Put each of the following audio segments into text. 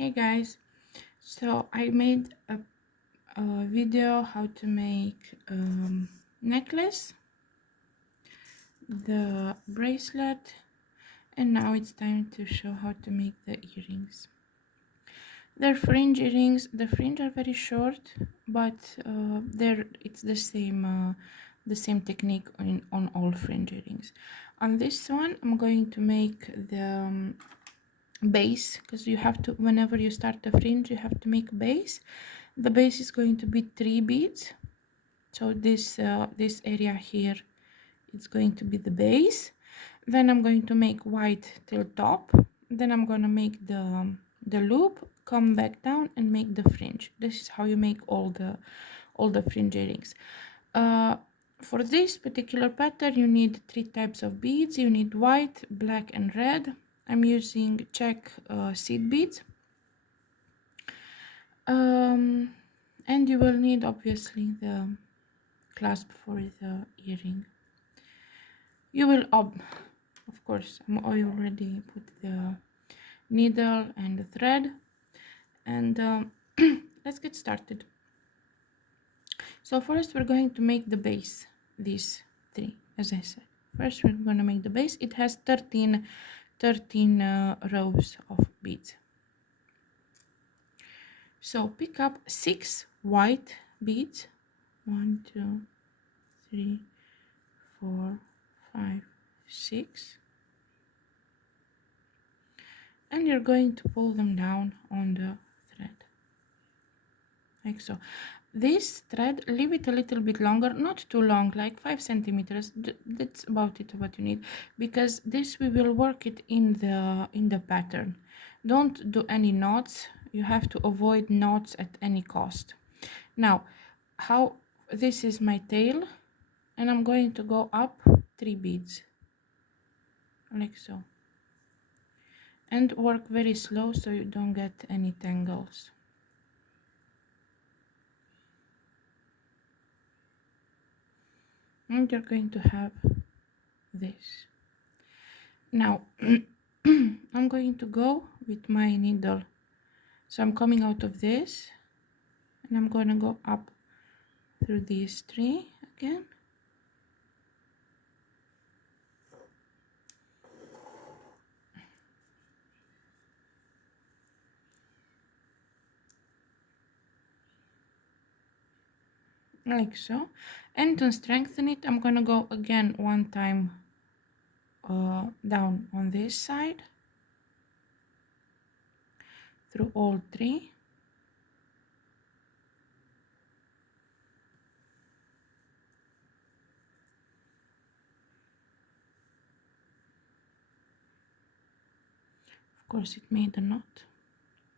Hey guys, so I made a video how to make necklace, the bracelet, and now it's time to show how to make the earrings. They're fringe earrings. The fringe are very short, but it's the same technique on all fringe earrings. On this one, I'm going to make the base, because you have to, whenever you start the fringe, you have to make base. The base is going to be 3 beads, so this area here is going to be the base. Then I'm going to make white till top, then I'm going to make the loop, come back down and make the fringe. This is how you make all the fringe earrings. For this particular pattern you need 3 types of beads. You need white, black and red. I'm using check seed beads. And you will need obviously the clasp for the earring. You will of course I already put the needle and the thread, and let's get started. So first we're going to make the base, these 3, as I said. First we're going to make the base. It has 13 rows of beads. So pick up 6 white beads. 1, 2, 3, 4, 5, 6. And you're going to pull them down on the thread, like so. This thread, leave it a little bit longer, not too long, like 5 centimeters. That's about it, what you need, because this we will work it in the pattern. Don't do any knots. You have to avoid knots at any cost. Now, how this is my tail, and I'm going to go up 3 beads, like so, and work very slow so you don't get any tangles. And you're going to have this. Now I'm going to go with my needle, so I'm coming out of this and I'm going to go up through these 3 again, like so. And to strengthen it, I'm going to go again 1 time down on this side through all 3. Of course it made a knot,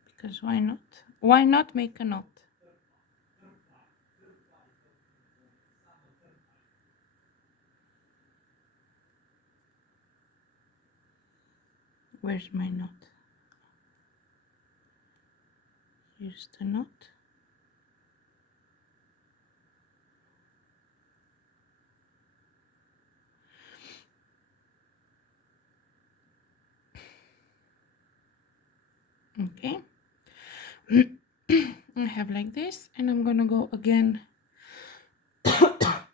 because why not make a knot? Where's my knot? Here's the knot. Okay. I have like this, and I'm gonna go again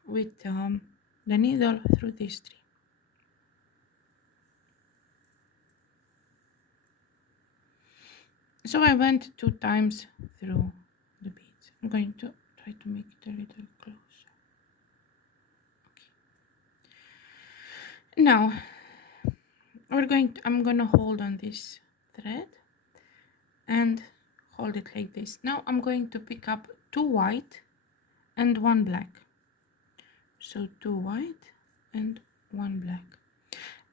with the needle through these 3. So I went 2 times through the beads. I'm going to try to make it a little closer. Okay. Now I'm gonna hold on this thread and hold it like this. Now I'm going to pick up 2 white and 1 black. So 2 white and 1 black.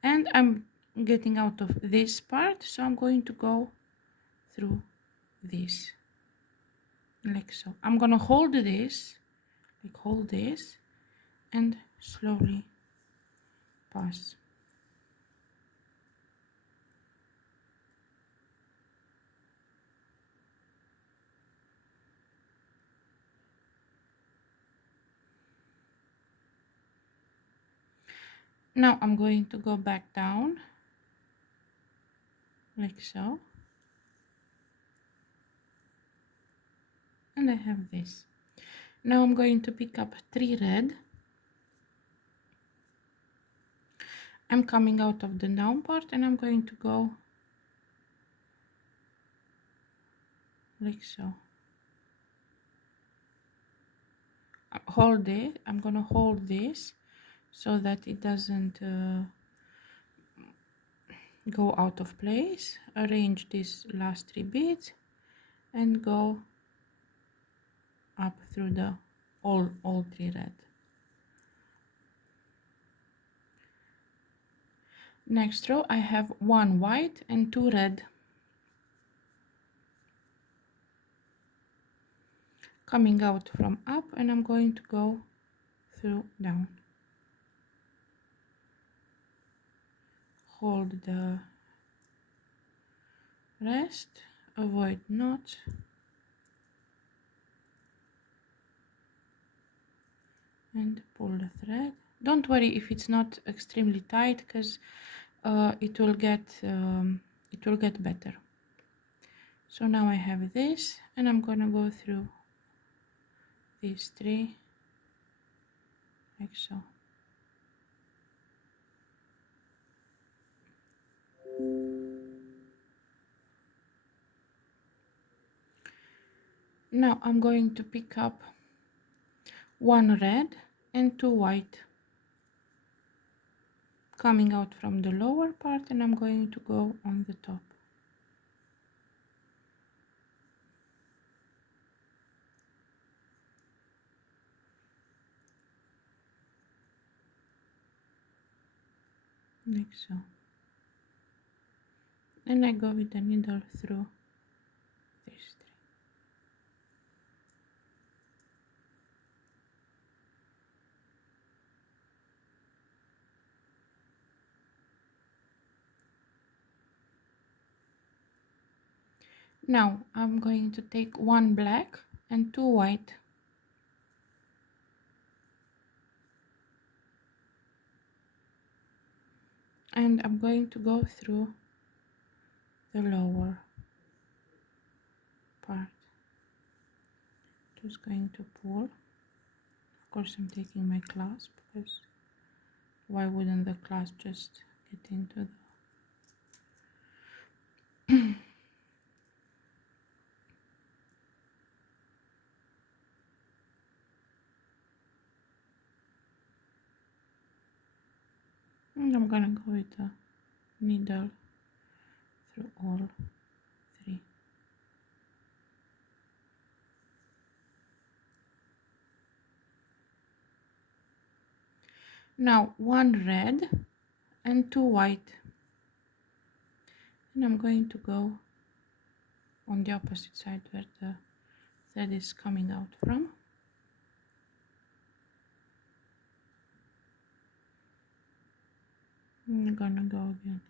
And I'm getting out of this part, so I'm going to go through this, like so. I'm gonna hold this, and slowly pass. Now I'm going to go back down, like so. and I have this. Now I'm going to pick up 3 red. I'm coming out of the down part and I'm going to go like so. Hold it. I'm gonna hold this so that it doesn't go out of place. Arrange these last 3 beads and go up through the all 3 red. Next row I have 1 white and 2 red. Coming out from up, and I'm going to go through down. Hold the rest, avoid knots, and pull the thread. Don't worry if it's not extremely tight, because it will get better. So now I have this, and I'm gonna go through these 3 like so. Now I'm going to pick up 1 red and 2 white, coming out from the lower part, and I'm going to go on the top. Like so. And I go with the needle through these 3. Now I'm going to take 1 black and 2 white. And I'm going to go through the lower part. Just going to pull. Of course I'm taking my clasp, because why wouldn't the clasp just get into the and I'm gonna go with the needle through all 3. Now 1 red and 2 white, and I'm going to go on the opposite side where the thread is coming out from. I'm gonna go again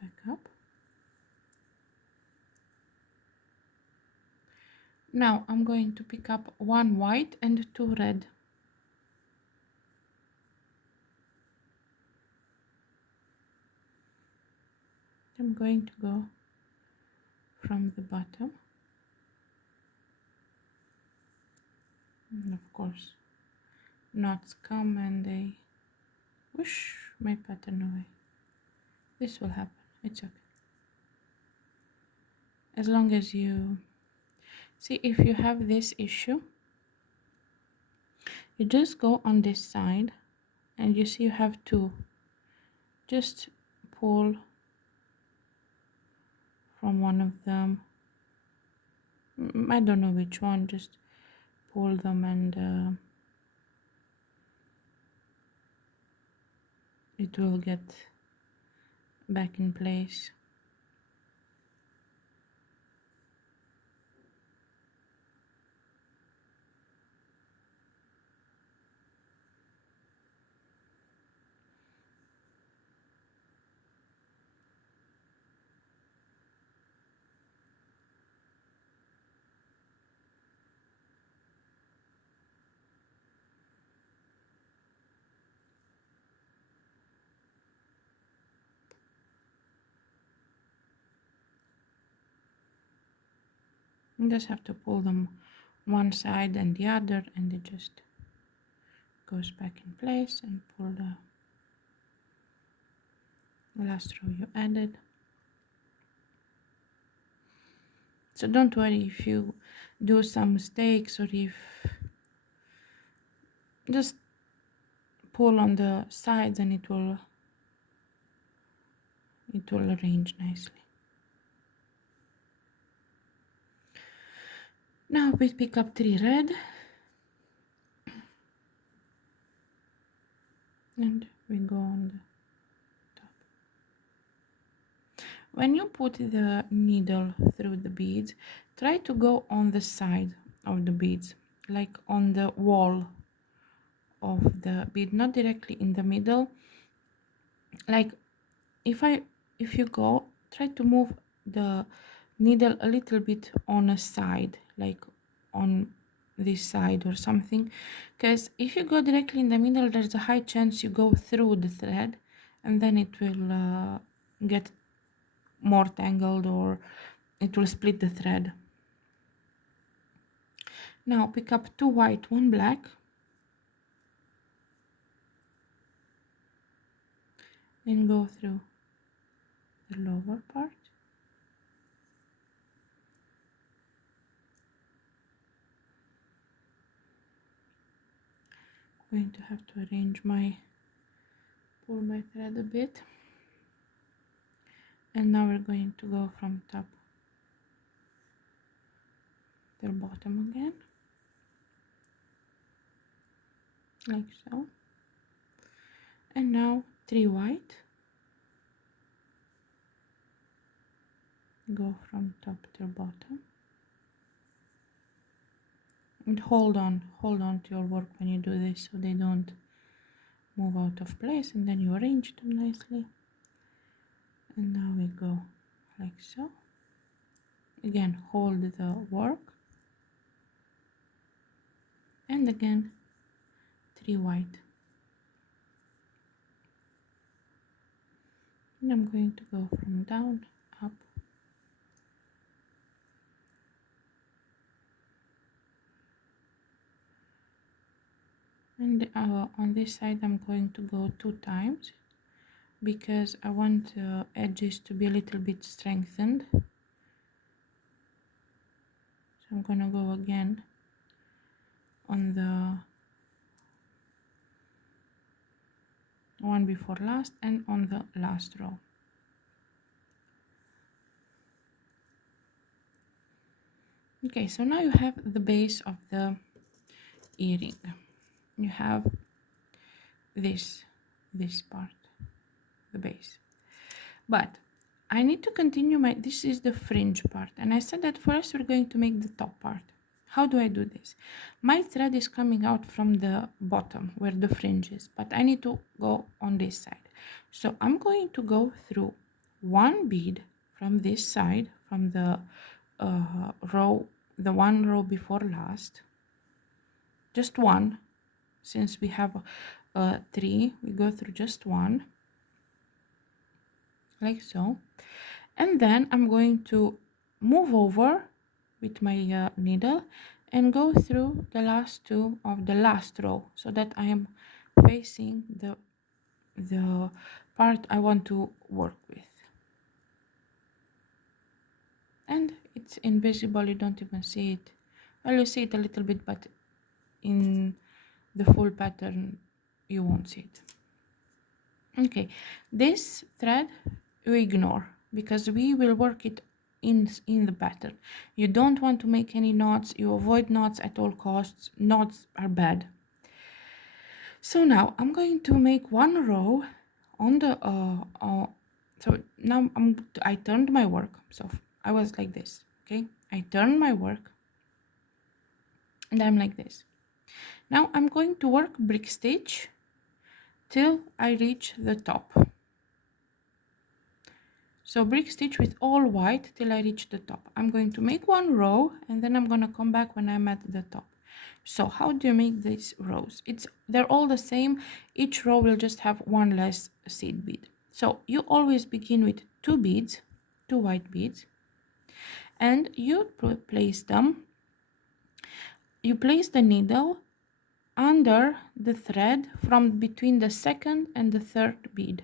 back up. Now I'm going to pick up 1 white and 2 red. I'm going to go from the bottom, and of course knots come and they whoosh my pattern away. This will happen, it's okay. As long as you see, if you have this issue, you just go on this side and you see you have 2. Just pull from one of them. I don't know which one, just pull them and it will get back in place. You just have to pull them one side and the other, and it just goes back in place, and pull the last row you added. So don't worry if you do some mistakes, or if just pull on the sides and it will arrange nicely. Now we pick up 3 red and we go on the top. When you put the needle through the beads, try to go on the side of the beads, like on the wall of the bead, not directly in the middle. Like if you go, try to move the needle a little bit on a side, like on this side or something, because if you go directly in the middle, there's a high chance you go through the thread, and then it will get more tangled, or it will split the thread. Now pick up 2 white, 1 black, and go through the lower part. I'm going to have to arrange pull my thread a bit. And now we're going to go from top to bottom again, like so. And now 3 white, go from top to bottom, and hold on to your work when you do this, so they don't move out of place, and then you arrange them nicely. And now we go like so. Again, hold the work, and again 3 white. And I'm going to go from down, up, and on this side I'm going to go 2 times, because I want the edges to be a little bit strengthened. So I'm gonna go again on the one before last and on the last row. Okay, so now you have the base of the earring. You have this part, the base. But I need to continue this is the fringe part, and I said that first we're going to make the top part. How do I do this? My thread is coming out from the bottom where the fringe is, but I need to go on this side. So I'm going to go through 1 bead from this side, from the the 1 row before last. Just 1, since we have 3, we go through just 1, like so. And then I'm going to move over with my needle and go through the last 2 of the last row, so that I am facing the part I want to work with. And it's invisible, you don't even see it. Well, you see it a little bit, but in the full pattern you won't see it. Okay, this thread we ignore, because we will work it in the pattern. You don't want to make any knots. You avoid knots at all costs. Knots are bad. So now I'm going to make 1 row on the so now I turned my work. So I was like this. Okay, I turned my work and I'm like this. Now I'm going to work brick stitch till I reach the top. So brick stitch with all white till I reach the top. I'm going to make 1 row, and then I'm going to come back when I'm at the top. So how do you make these rows? They're all the same. Each row will just have 1 less seed bead. So you always begin with 2 beads, 2 white beads, and you place them. You place the needle under the thread from between the second and the third bead,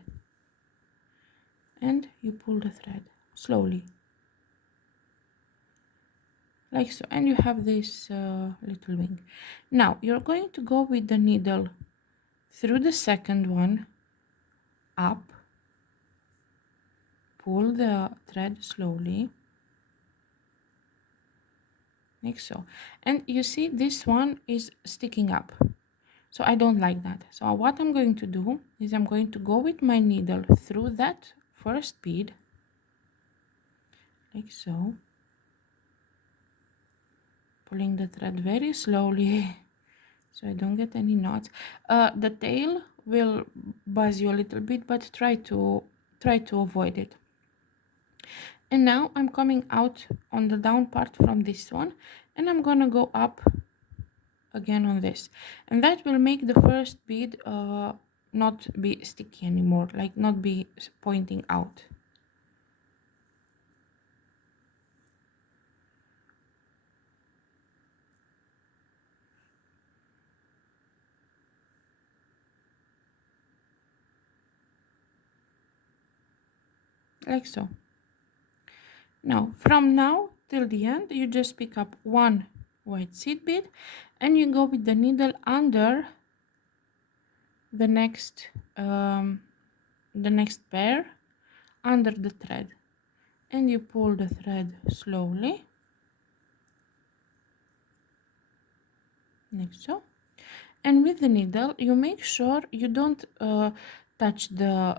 and you pull the thread slowly like so, and you have this little wing. Now you're going to go with the needle through the second one, up, pull the thread slowly like so, and you see this one is sticking up, so I don't like that. So what I'm going to do is I'm going to go with my needle through that first bead like so, pulling the thread very slowly so I don't get any knots. The tail will buzz you a little bit, but try to avoid it. And now I'm coming out on the down part from this one, and I'm gonna go up again on this, and that will make the first bead not be sticky anymore, like not be pointing out. Like so. Now from now till the end you just pick up one white seed bead and you go with the needle under the next pair, under the thread, and you pull the thread slowly like so, and with the needle you make sure you don't touch the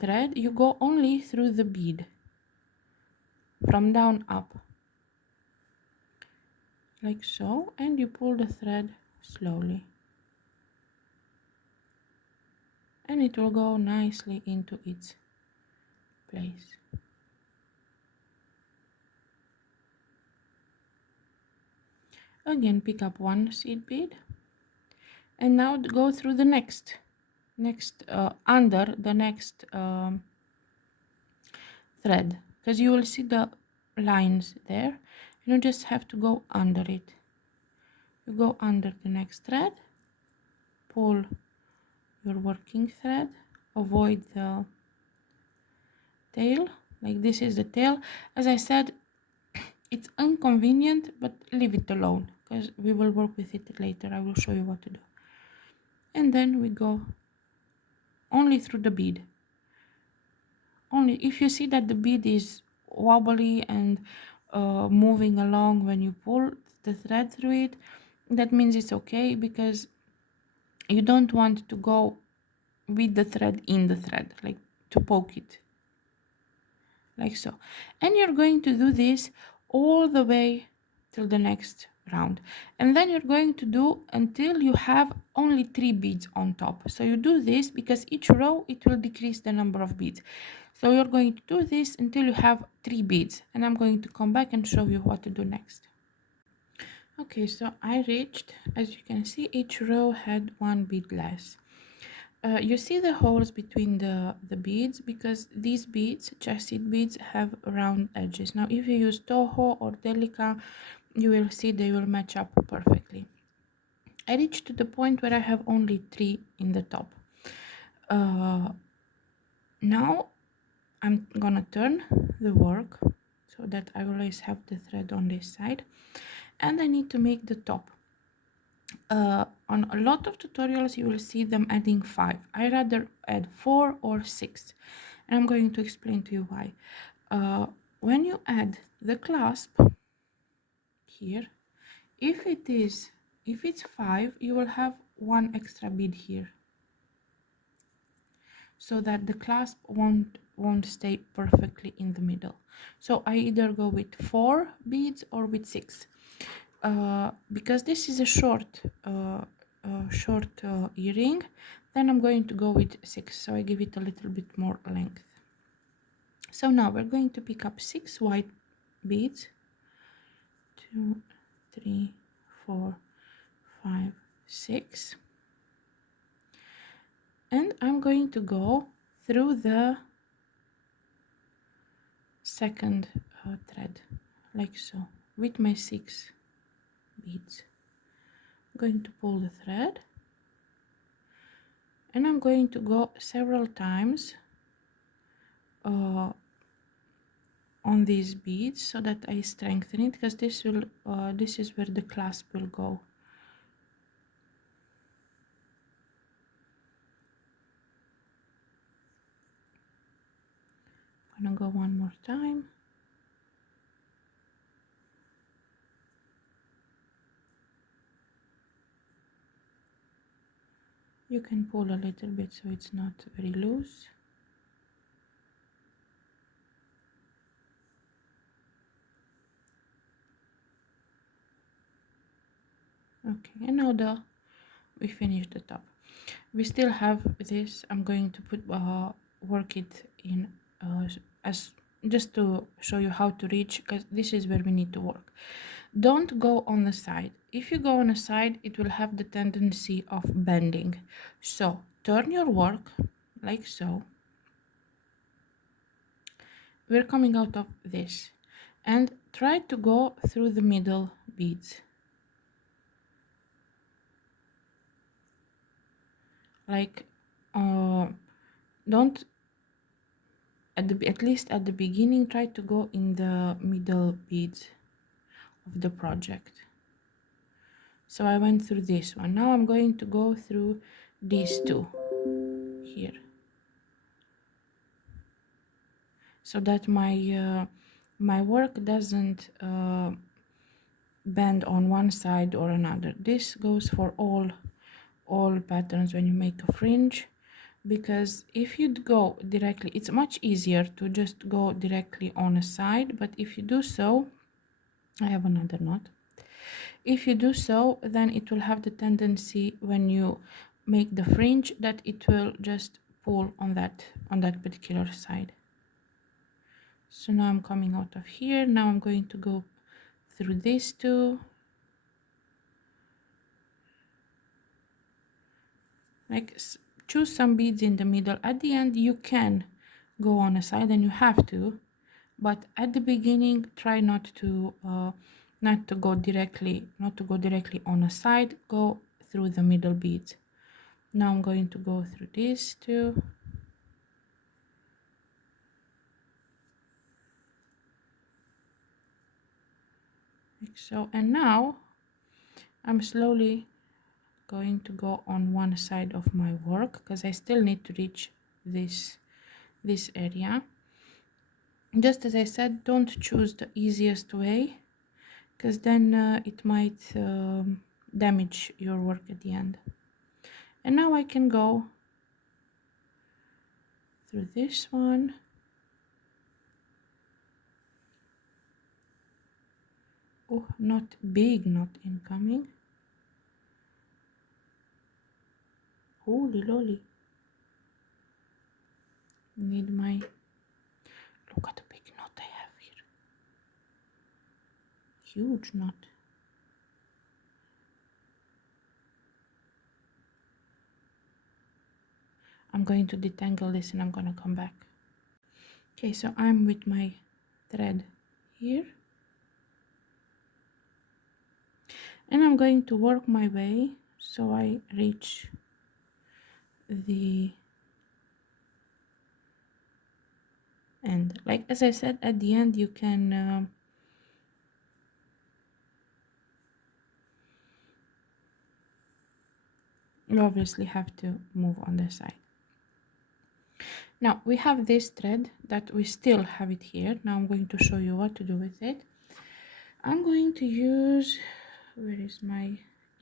thread. You go only through the bead from down up like so, and you pull the thread slowly, and it will go nicely into its place. Again, pick up one seed bead and now go through the next under the next thread, because you will see the lines there. You just have to go under it. You go under the next thread, pull your working thread, avoid the tail, like this is the tail. As I said, it's inconvenient, but leave it alone because we will work with it later. I will show you what to do. And then we go only through the bead. Only if you see that the bead is wobbly and moving along when you pull the thread through it, that means it's okay, because you don't want to go with the thread in the thread, like to poke it like so. And you're going to do this all the way till the next round, and then you're going to do until you have only 3 beads on top. So you do this because each row it will decrease the number of beads. So you're going to do this until you have 3 beads, and I'm going to come back and show you what to do next. Okay, so I reached, as you can see, each row had 1 bead less. You see the holes between the beads because these beads, chassid beads, have round edges. Now if you use Toho or Delica, you will see they will match up perfectly. I reached to the point where I have only 3 in the top. Now I'm gonna turn the work so that I always have the thread on this side, and I need to make the top. On a lot of tutorials you will see them adding 5. I rather add 4 or 6, and I'm going to explain to you why. When you add the clasp here, if it's 5, you will have 1 extra bead here, so that the clasp won't stay perfectly in the middle. So I either go with 4 beads or with 6. Because this is a short earring, then I'm going to go with 6, so I give it a little bit more length. So now we're going to pick up 6 white beads, 2, 3, 4, 5, 6, and I'm going to go through the second thread like so, with my 6 beads. I'm going to pull the thread, and I'm going to go several times on these beads so that I strengthen it, because this is where the clasp will go. I'm gonna go one more time. You can pull a little bit so it's not very loose. Okay, and now we finished the top. We still have this. I'm going to put work it in as just to show you how to reach, because this is where we need to work. Don't go on the side. If you go on the side, it will have the tendency of bending. So turn your work like so. We're coming out of this, and try to go through the middle beads. Like don't at least at the beginning, try to go in the middle beads of the project. So I went through this one. Now I'm going to go through these two here, so that my work doesn't bend on one side or another. This goes for all patterns when you make a fringe, because if you'd go directly, it's much easier to just go directly on a side, but if you do so, I have another knot. If you do so, then it will have the tendency when you make the fringe that it will just pull on that particular side. So now I'm coming out of here. Now I'm going to go through these two, like choose some beads in the middle. At the end you can go on a side, and you have to, but at the beginning try not to go directly on a side. Go through the middle beads. Now I'm going to go through these two, like so, and now I'm slowly going to go on one side of my work, because I still need to reach this area. Just as I said, don't choose the easiest way, because then it might damage your work at the end. And now I can go through this one, oh, not big, not incoming. Holy lolly, need my, look at the big knot I have here, huge knot. I'm going to detangle this and I'm gonna come back. Okay, so I'm with my thread here, and I'm going to work my way so I reach the end. Like as I said, at the end you can you obviously have to move on the side. Now we have this thread that we still have it here. Now I'm going to show you what to do with it. I'm going to use, where is my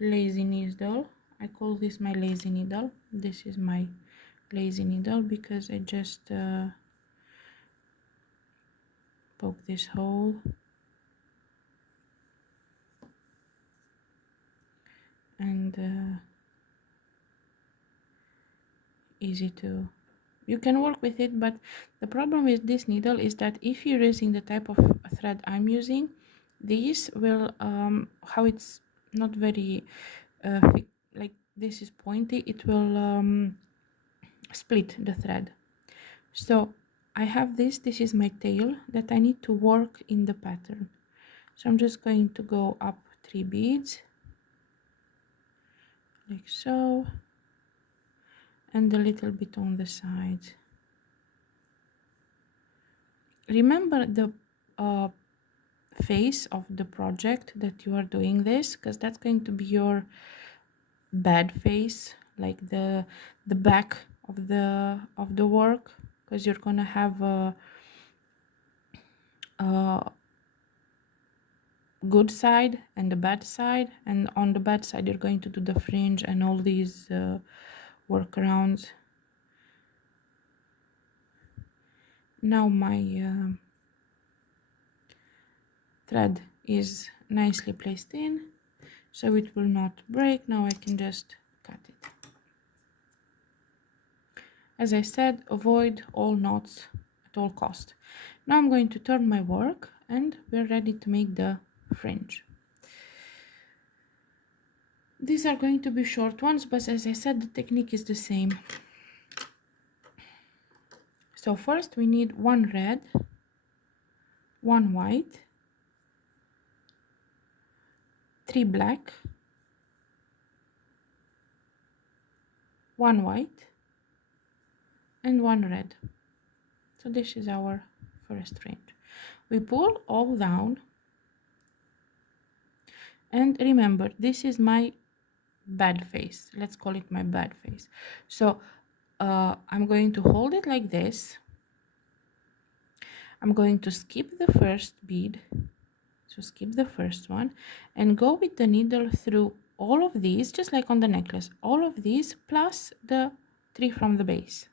lazy needle? I call this my lazy needle. This is my lazy needle because I just poke this hole and easy to, you can work with it, but the problem with this needle is that if you're using the type of thread I'm using, these will how it's not very like this is pointy, it will split the thread. So I have this is my tail that I need to work in the pattern. So I'm just going to go up 3 beads like so, and a little bit on the sides. Remember the face of the project that you are doing this, because that's going to be your bad face, like the back of the work, because you're gonna have a good side and the bad side, and on the bad side you're going to do the fringe and all these workarounds. Now my thread is nicely placed in, so it will not break. Now I can just cut it. As I said, avoid all knots at all cost. Now I'm going to turn my work and we're ready to make the fringe. These are going to be short ones, but as I said, the technique is the same. So first we need 1 red, 1 white, 3 black, 1 white, and 1 red. So this is our first fringe. We pull all down, and remember, this is my bad face. Let's call it my bad face. So I'm going to hold it like this. I'm going to skip the first bead, so skip the first one, and go with the needle through all of these, just like on the necklace, all of these plus the 3 from the base.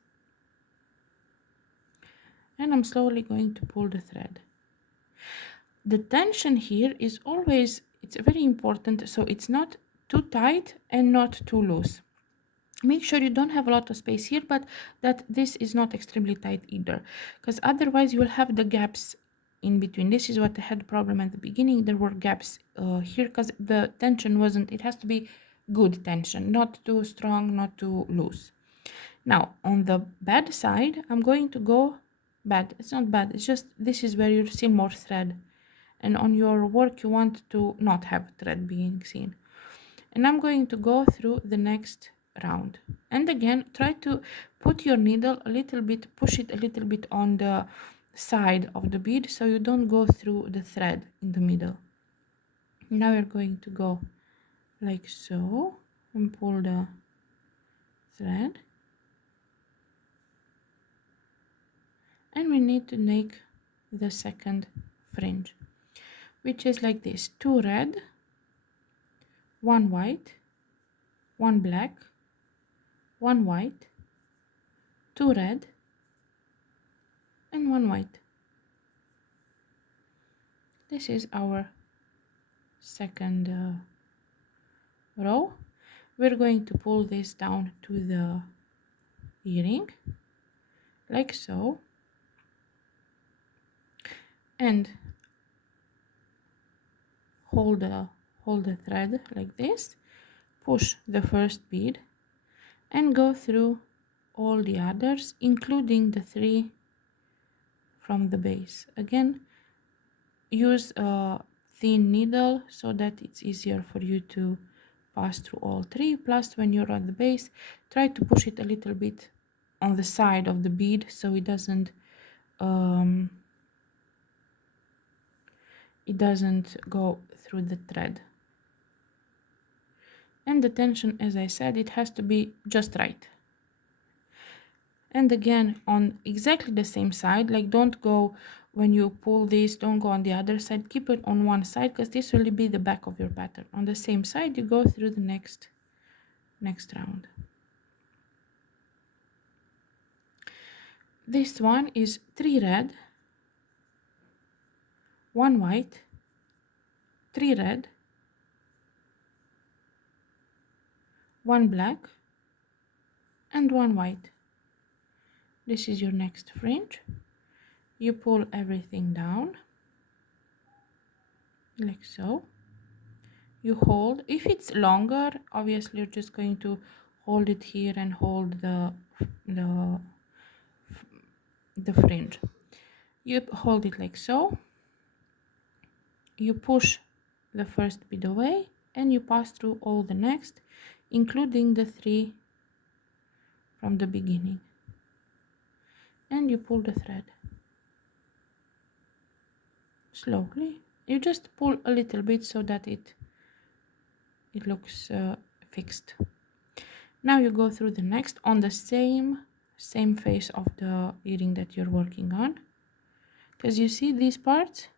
And I'm slowly going to pull the thread. The tension here is always, it's very important, so it's not too tight and not too loose. Make sure you don't have a lot of space here, but that this is not extremely tight either, because otherwise you will have the gaps in between. This is what I had problem at the beginning. There were gaps here because the tension wasn't, it has to be good tension, not too strong, not too loose. Now on the bad side, I'm going to go bad. It's not bad, it's just this is where you see more thread, and on your work you want to not have thread being seen. And I'm going to go through the next round, and again try to put your needle a little bit, push it a little bit on the side of the bead so you don't go through the thread in the middle. Now we're going to go like so and pull the thread, and we need to make the second fringe, which is like this: 2 red, 1 white, 1 black, 1 white, 2 red, and 1 white. This is our second row. We're going to pull this down to the earring like so, and hold the thread like this, push the first bead and go through all the others, including the 3 from the base. Again, use a thin needle so that it's easier for you to pass through all 3. Plus, when you're at the base, try to push it a little bit on the side of the bead so it doesn't go through the thread. And the tension, as I said, it has to be just right. And again, on exactly the same side, like don't go, when you pull this, don't go on the other side, keep it on one side, because this will be the back of your pattern. On the same side, you go through the next round. This one is 3 red, 1 white, 3 red, 1 black, and 1 white. This is your next fringe. You pull everything down like so. You hold. If it's longer, obviously you're just going to hold it here and hold the fringe. You hold it like so, you push the first bead away and you pass through all the next, including the 3 from the beginning, and you pull the thread slowly. You just pull a little bit so that it looks fixed. Now you go through the next on the same face of the earring that you're working on, because you see these parts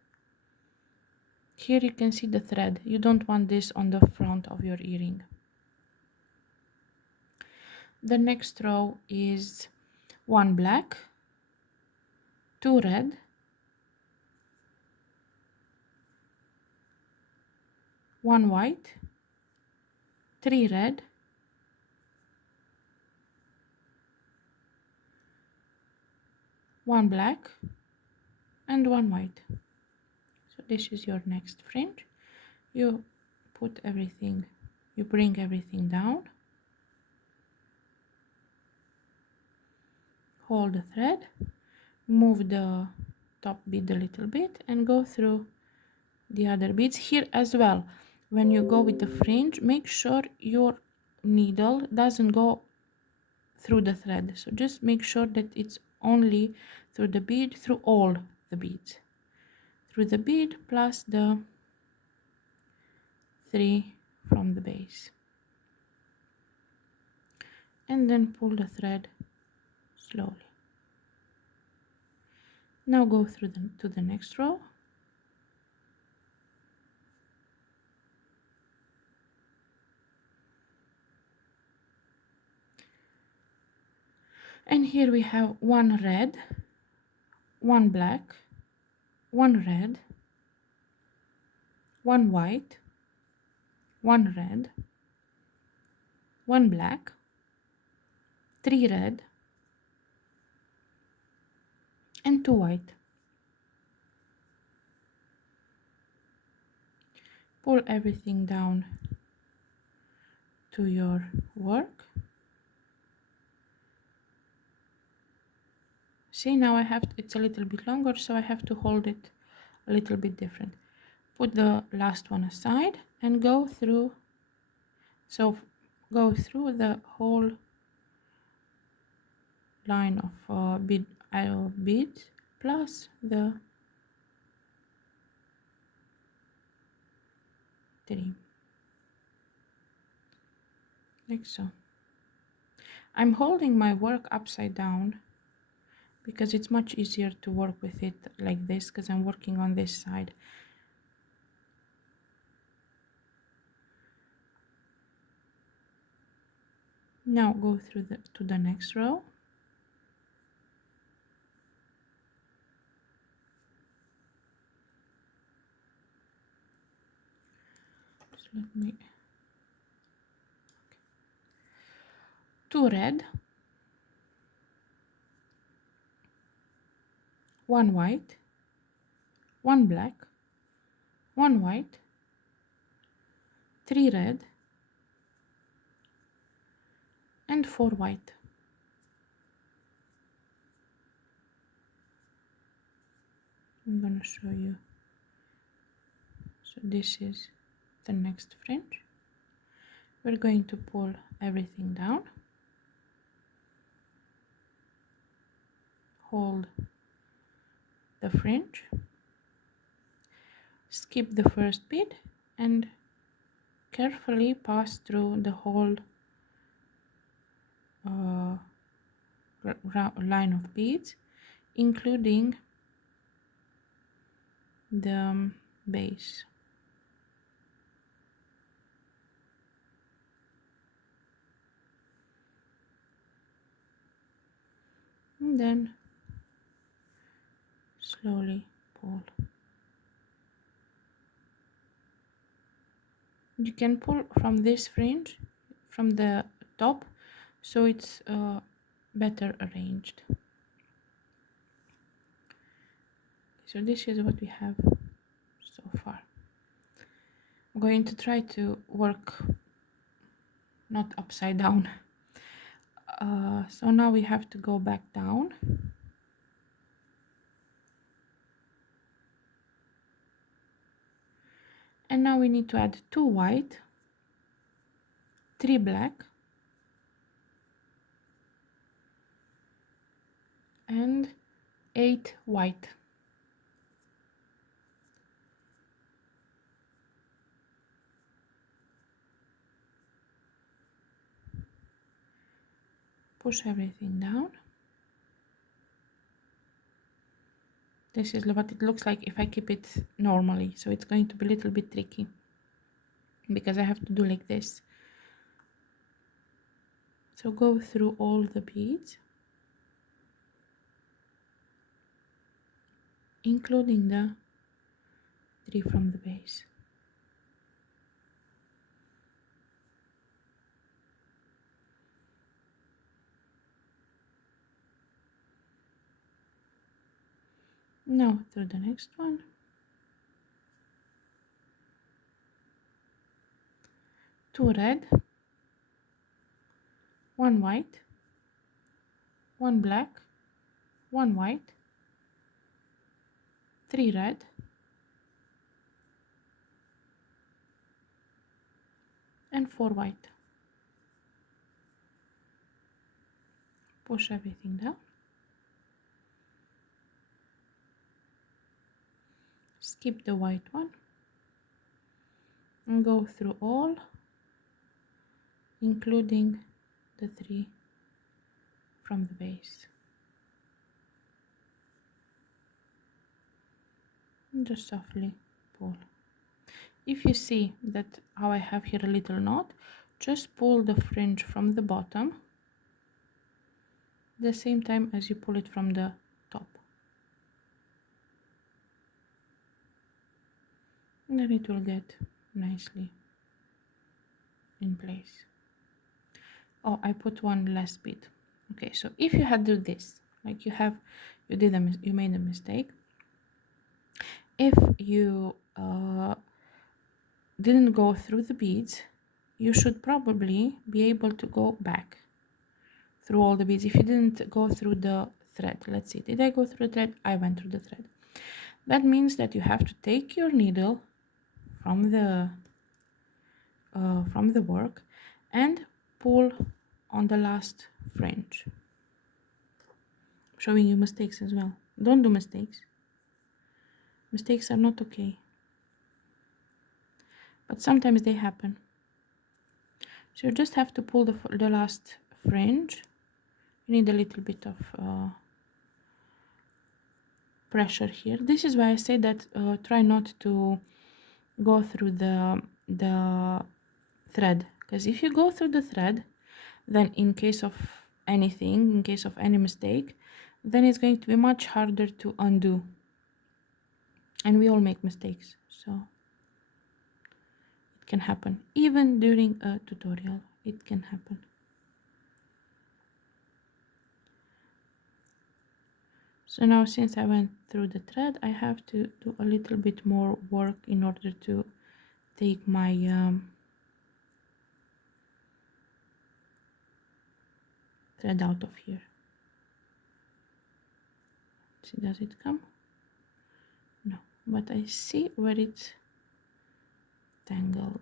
here, you can see the thread. You don't want this on the front of your earring. The next row is 1 black, 2 red, 1 white, 3 red, 1 black, and 1 white. So this is your next fringe. You put everything, you bring everything down, hold the thread, move the top bead a little bit, and go through the other beads. Here as well, when you go with the fringe, make sure your needle doesn't go through the thread, so just make sure that it's only through the bead, through all the beads, through the bead plus the 3 from the base, and then pull the thread slowly. Now go through to the next row, and here we have 1 red, 1 black, 1 red, 1 white, 1 red, 1 black, 3 red, and 2 white. Pull everything down to your work. See, now I have, it's a little bit longer, so I have to hold it a little bit different. Put the last one aside and go through, so go through the whole line of beads plus the 3, like so. I'm holding my work upside down because it's much easier to work with it like this, because I'm working on this side. Now go through to the next row. So let me, 2 red, 1 white, 1 black, 1 white, 3 red, and 4 white. I'm gonna show you. So this is the next fringe. We're going to pull everything down, hold the fringe, skip the first bead, and carefully pass through the whole line of beads, including the base. And then slowly pull. You can pull from this fringe, from the top, so it's better arranged. So this is what we have so far. I'm going to try to work not upside down. So now we have to go back down. And now we need to add 2 white, 3 black, and 8 white. Push everything down. This is what it looks like if I keep it normally, so it's going to be a little bit tricky because I have to do like this. So go through all the beads, including the 3 from the base. Now through the next one. 2 red, 1 white, 1 black, 1 white, 3 red, and 4 white. Push everything down. Skip the white one and go through all, including the 3 from the base. And just softly pull. If you see that how I have here a little knot, just pull the fringe from the bottom the same time as you pull it from the top. And then it will get nicely in place. Oh, I put one less bead. Okay, so if you had to do this, like you made a mistake. If you didn't go through the beads, you should probably be able to go back through all the beads. If you didn't go through the thread, let's see, did I go through the thread? I went through the thread. That means that you have to take your needle from the work and pull on the last fringe. Showing you mistakes as well. Don't do mistakes. Mistakes are not okay, but sometimes they happen. So you just have to pull the last fringe. You need a little bit of pressure here. This is why I say that try not to go through the thread, because if you go through the thread, then in case of anything, in case of any mistake, then it's going to be much harder to undo, and we all make mistakes, so it can happen even during a tutorial. It can happen. So now, since I went through the thread, I have to do a little bit more work in order to take my thread out of here. See, does it come? No, but I see where it's tangled.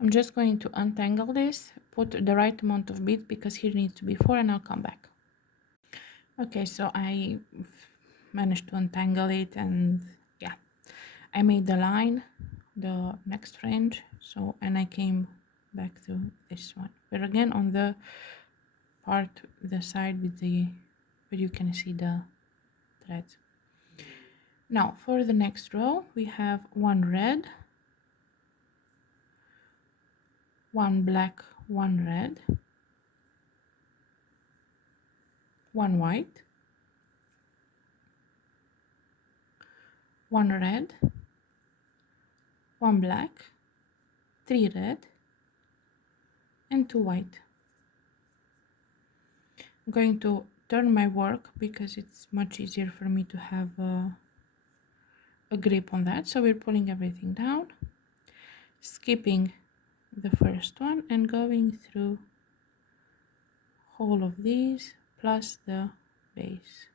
I'm just going to untangle this, put the right amount of beads because here needs to be 4, and I'll come back. Okay, so I managed to untangle it, and yeah, I made the line, the next fringe, so, and I came back to this one. But again, on the part, the side with the, where you can see the threads. Now for the next row, we have 1 red, 1 black, 1 red, 1 white, 1 red, 1 black, 3 red, and 2 white. I'm going to turn my work because it's much easier for me to have a grip on that. So we're pulling everything down, skipping the first one and going through all of these plus the base.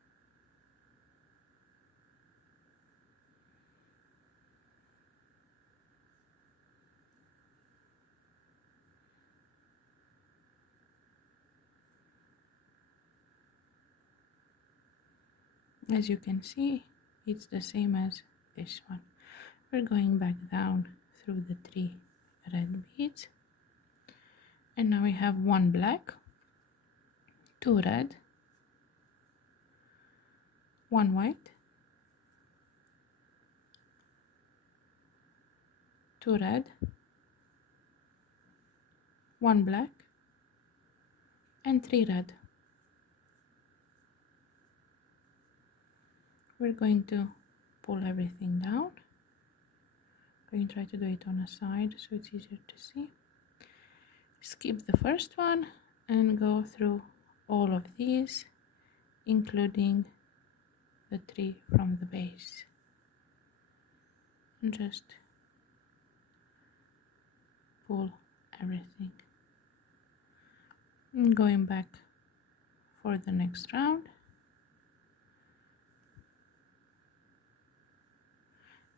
As you can see, it's the same as this one. We're going back down through the 3 red beads, and now we have 1 black, 2 red, 1 white, 2 red, 1 black, and 3 red. We're going to pull everything down. I'm going to try to do it on a side so it's easier to see. Skip the first one and go through all of these, including the 3 from the base. And just pull everything. And going back for the next round.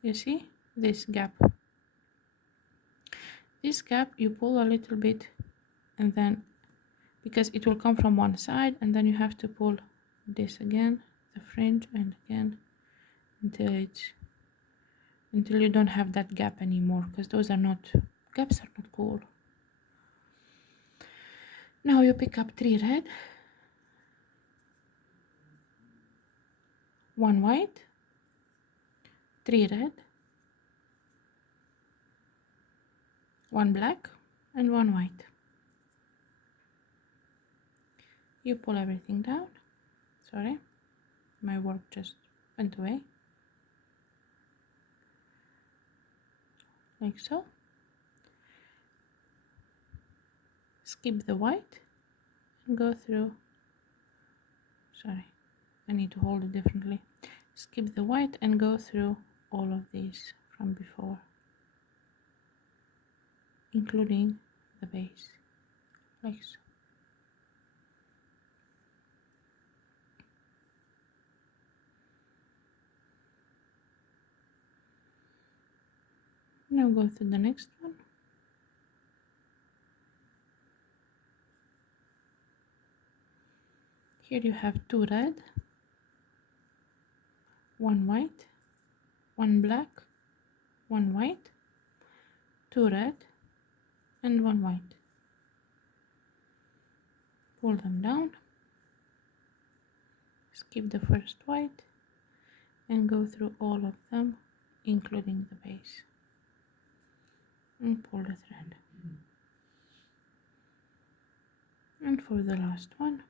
You see this gap? This gap you pull a little bit, and then because it will come from one side, and then you have to pull this again, the fringe, and again until you don't have that gap anymore, because those are not gaps, are not cool. Now you pick up 3 red, 1 white, 3 red, 1 black, and 1 white. You pull everything down. Sorry, my work just went away. Like so. Skip the white and go through. Sorry, I need to hold it differently. Skip the white and go through all of these from before, including the base, like so. Now go to the next one. Here you have 2 red, 1 white, 1 black, 1 white, 2 red, and 1 white. Pull them down, skip the first white, and go through all of them, including the base, and pull the thread. And for the last one,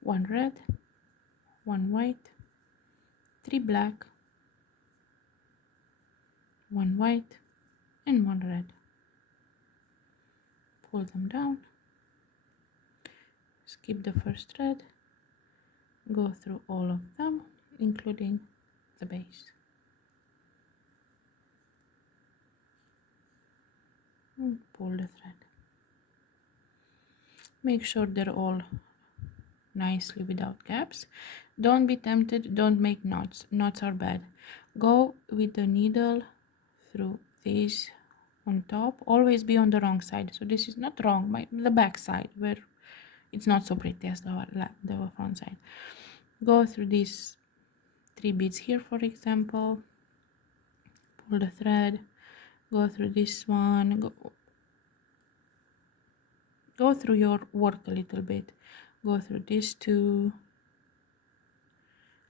1 red, 1 white, 3 black, 1 white, and 1 red. Pull them down, skip the first red, go through all of them, including the base. And pull the thread. Make sure they're all nicely without gaps. Don't be tempted, don't make knots. Knots are bad. Go with the needle through these on top. Always be on the wrong side. So this is not wrong, the back side where it's not so pretty as the front side. Go through these 3 beads here, for example. Pull the thread. Go through this one. Go through your work a little bit. Go through these 2.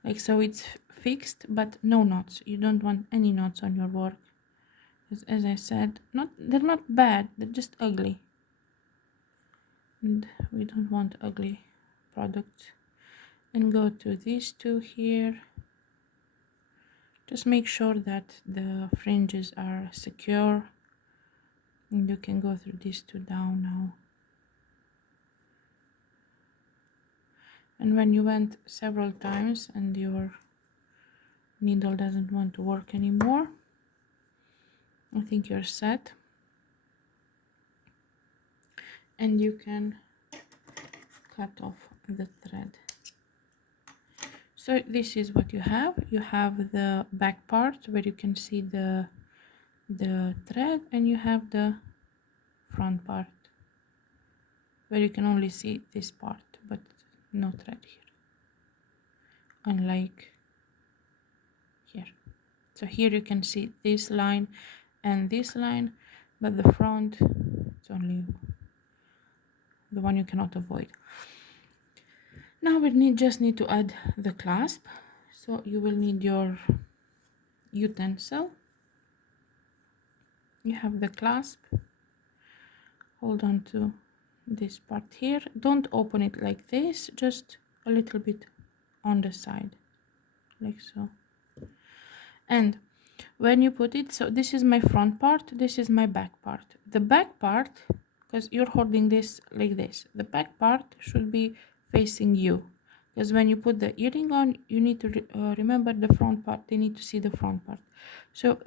Like so it's fixed, but no knots. You don't want any knots on your work. As I said, they're not bad, they're just ugly. And we don't want ugly products. And go to these 2 here. Just make sure that the fringes are secure. And you can go through these 2 down now. And when you went several times and your needle doesn't want to work anymore, I think you're set. And you can cut off the thread. So this is what you have. You have the back part where you can see the thread, and you have the front part. where you can only see this part but no thread here, unlike here. So here you can see this line and this line, but the front, it's only the one you cannot avoid. Now we just need to add the clasp. So you will need your utensil. You have the clasp. Hold on to this part here. Don't open it like this, just a little bit on the side, like so. And when you put it, so this is my front part, this is my back part. The back part, because you're holding this like this, the back part should be facing you, because when you put the earring on, you need to remember the front part. They need to see the front part. So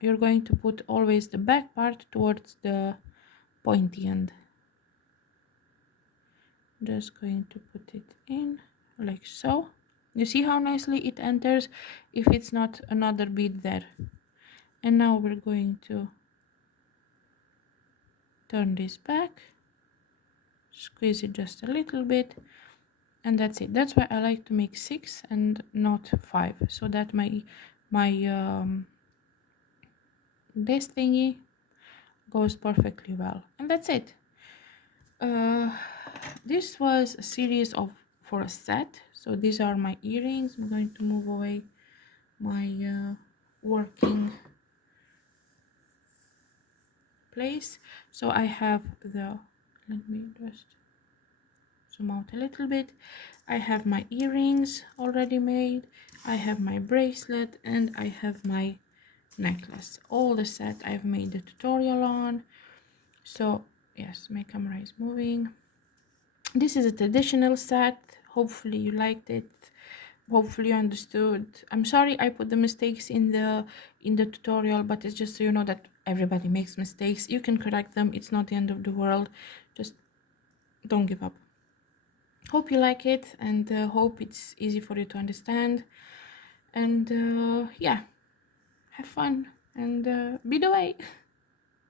you're going to put always the back part towards the pointy end. Just going to put it in like so. You see how nicely it enters if it's not another bead there. And now we're going to turn this back, squeeze it just a little bit, and that's it. That's why I like to make 6 and not 5, so that my this thingy goes perfectly well. And that's it. This was a series of for a set. So these are my earrings. I'm going to move away my working place. So I have the, let me just zoom out a little bit. I have my earrings already made, I have my bracelet, and I have my necklace. All the set I've made the tutorial on. So yes, my camera is moving. This is a traditional set. Hopefully you liked it, hopefully you understood. I'm sorry I put the mistakes in the tutorial, but it's just so you know that everybody makes mistakes. You can correct them, it's not the end of the world. Just don't give up. Hope you like it, and hope it's easy for you to understand. And yeah, have fun and be the way.